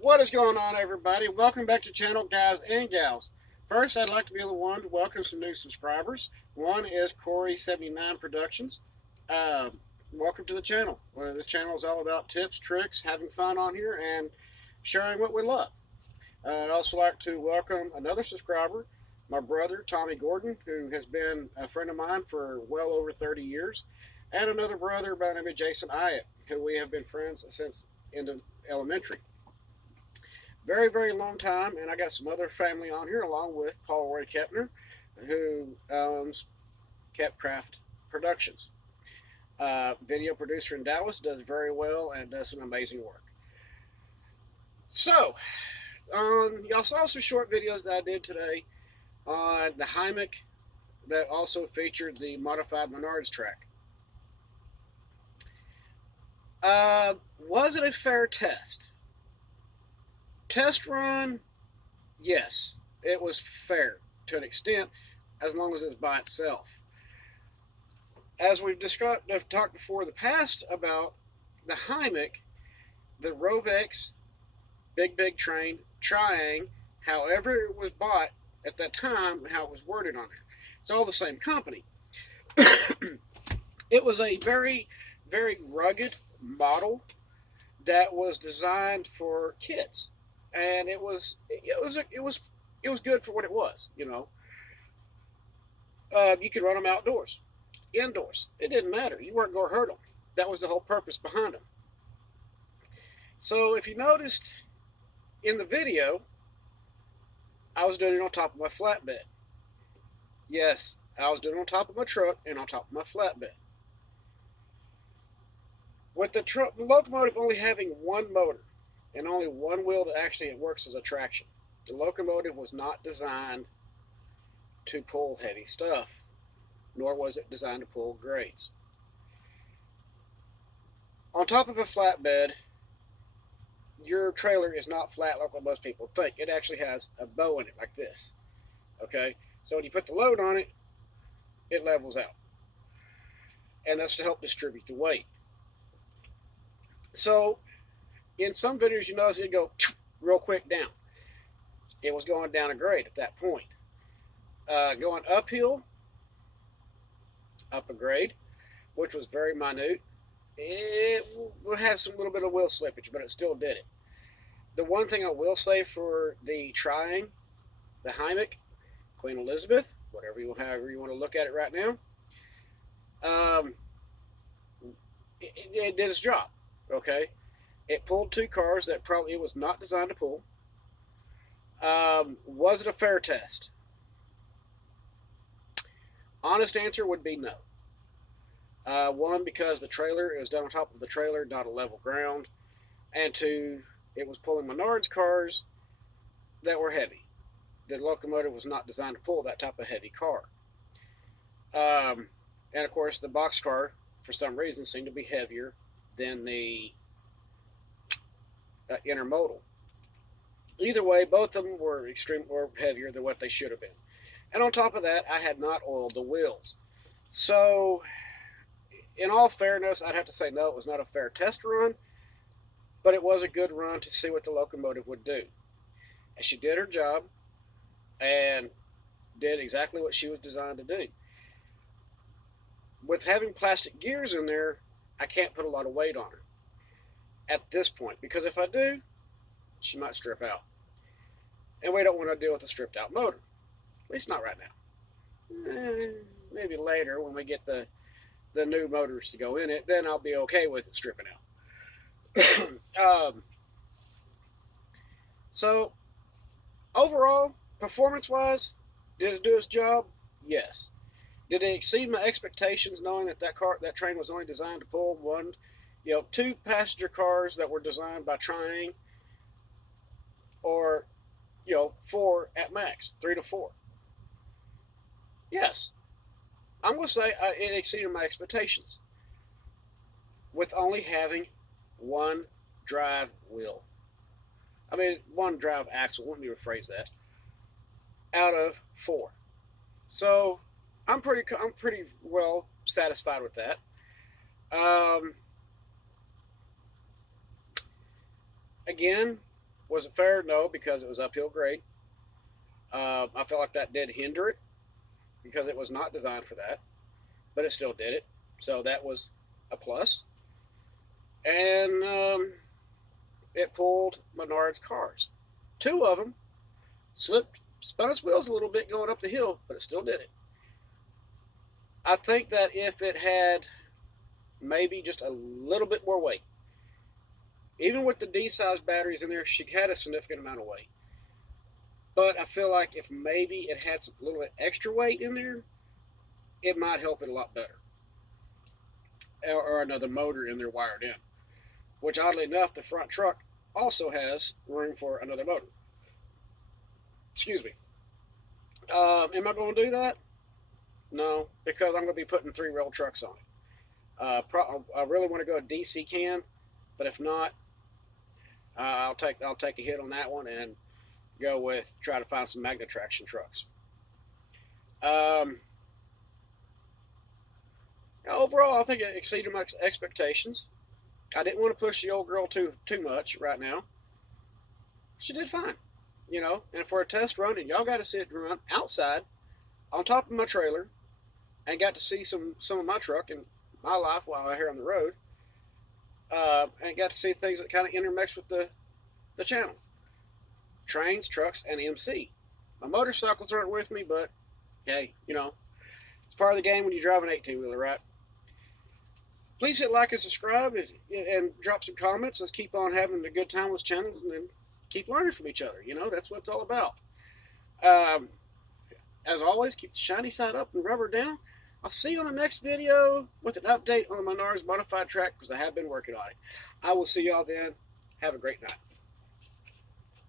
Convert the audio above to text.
What is going on, everybody? Welcome back to the channel, guys and gals. First, I'd like to be the one to welcome some new subscribers. One is Corey79 Productions. Uh, Welcome to the channel. This channel is all about tips, tricks, having fun on here, and sharing what we love. I'd also like to welcome another subscriber, my brother, Tommy Gordon, who has been a friend of mine for well over 30 years, and another brother by the name of Jason Hyatt, who we have been friends since into elementary. Very, very long time, and I got some other family on here along with Paul Roy Kepner, who owns Kepcraft Productions. Video producer in Dallas, does very well and does some amazing work. So, y'all saw some short videos that I did today on the hymek that also featured the modified Menards track. Was it a fair test? Test run, yes, it was fair to an extent, as long as it's by itself. As we've talked before in the past about the hymek, the Rovex big train Triang, however it was bought at that time, how it was worded on it, it's all the same company. It was a very, very rugged model that was designed for kids, and it was good for what it was. You could run them outdoors, indoors. It didn't matter. You weren't going to hurt them. That was the whole purpose behind them. So if you noticed in the video, I was doing it on top of my flatbed. Yes, I was doing it on top of my truck and on top of my flatbed. With the locomotive only having one motor and only one wheel that actually works as a traction, the locomotive was not designed to pull heavy stuff, nor was it designed to pull grades. On top of a flatbed, your trailer is not flat like what most people think. It actually has a bow in it like this. Okay? So when you put the load on it, it levels out. And that's to help distribute the weight. So in some videos, you notice it go real quick down. It was going down a grade at that point. Going uphill, up a grade, which was very minute. It had some little bit of wheel slippage, but it still did it. The one thing I will say for the Triang, the hymek, Queen Elizabeth, however you want to look at it right now, it did its job. Okay, it pulled two cars that probably it was not designed to pull. Was it a fair test? Honest answer would be no. One, because the trailer is done on top of the trailer, not a level ground. And two, it was pulling Menards cars that were heavy. The locomotive was not designed to pull that type of heavy car. And of course, the box car, for some reason, seemed to be heavier than the intermodal. Either way, both of them were heavier than what they should have been. And on top of that, I had not oiled the wheels. So, in all fairness, I'd have to say no, it was not a fair test run, but it was a good run to see what the locomotive would do. And she did her job and did exactly what she was designed to do. With having plastic gears in there, I can't put a lot of weight on her at this point, because if I do, she might strip out. And we don't want to deal with a stripped out motor. At least not right now. Maybe later when we get the new motors to go in it, then I'll be okay with it stripping out. So, overall, performance-wise, did it do its job? Yes. Did it exceed my expectations, knowing that train was only designed to pull two passenger cars that were designed by Triang, or, 4 at max, 3 to 4? Yes. I'm going to say it exceeded my expectations with only having one drive wheel. One drive axle, let me rephrase that, out of 4. So I'm pretty well satisfied with that. Again, Was it fair? No, because it was uphill grade. I felt like that did hinder it because it was not designed for that, but it still did it. So that was a plus. And it pulled Menard's cars. Two of them spun its wheels a little bit going up the hill, but it still did it. I think that if it had maybe just a little bit more weight, even with the D-size batteries in there, she had a significant amount of weight. But I feel like if maybe it had a little bit extra weight in there, it might help it a lot better. Or another motor in there wired in. Which, oddly enough, the front truck also has room for another motor. Excuse me. Am I going to do that? No, because I'm going to be putting 3-rail trucks on it. I really want to go a DC can, but if not, I'll take a hit on that one and go with try to find some magnet traction trucks. Overall, I think it exceeded my expectations. I didn't want to push the old girl too much right now. She did fine, And for a test run, and y'all got to see it run outside on top of my trailer, and got to see some of my truck and my life while I'm here on the road, and got to see things that kind of intermix with the channel. Trains, trucks, and MC. My motorcycles aren't with me, but hey, it's part of the game when you drive an 18-wheeler, right? Please hit like and subscribe and drop some comments. Let's keep on having a good time with channels and then keep learning from each other. That's what it's all about. As always, keep the shiny side up and rubber down. I'll see you on the next video with an update on the Menards modified track because I have been working on it. I will see y'all then. Have a great night.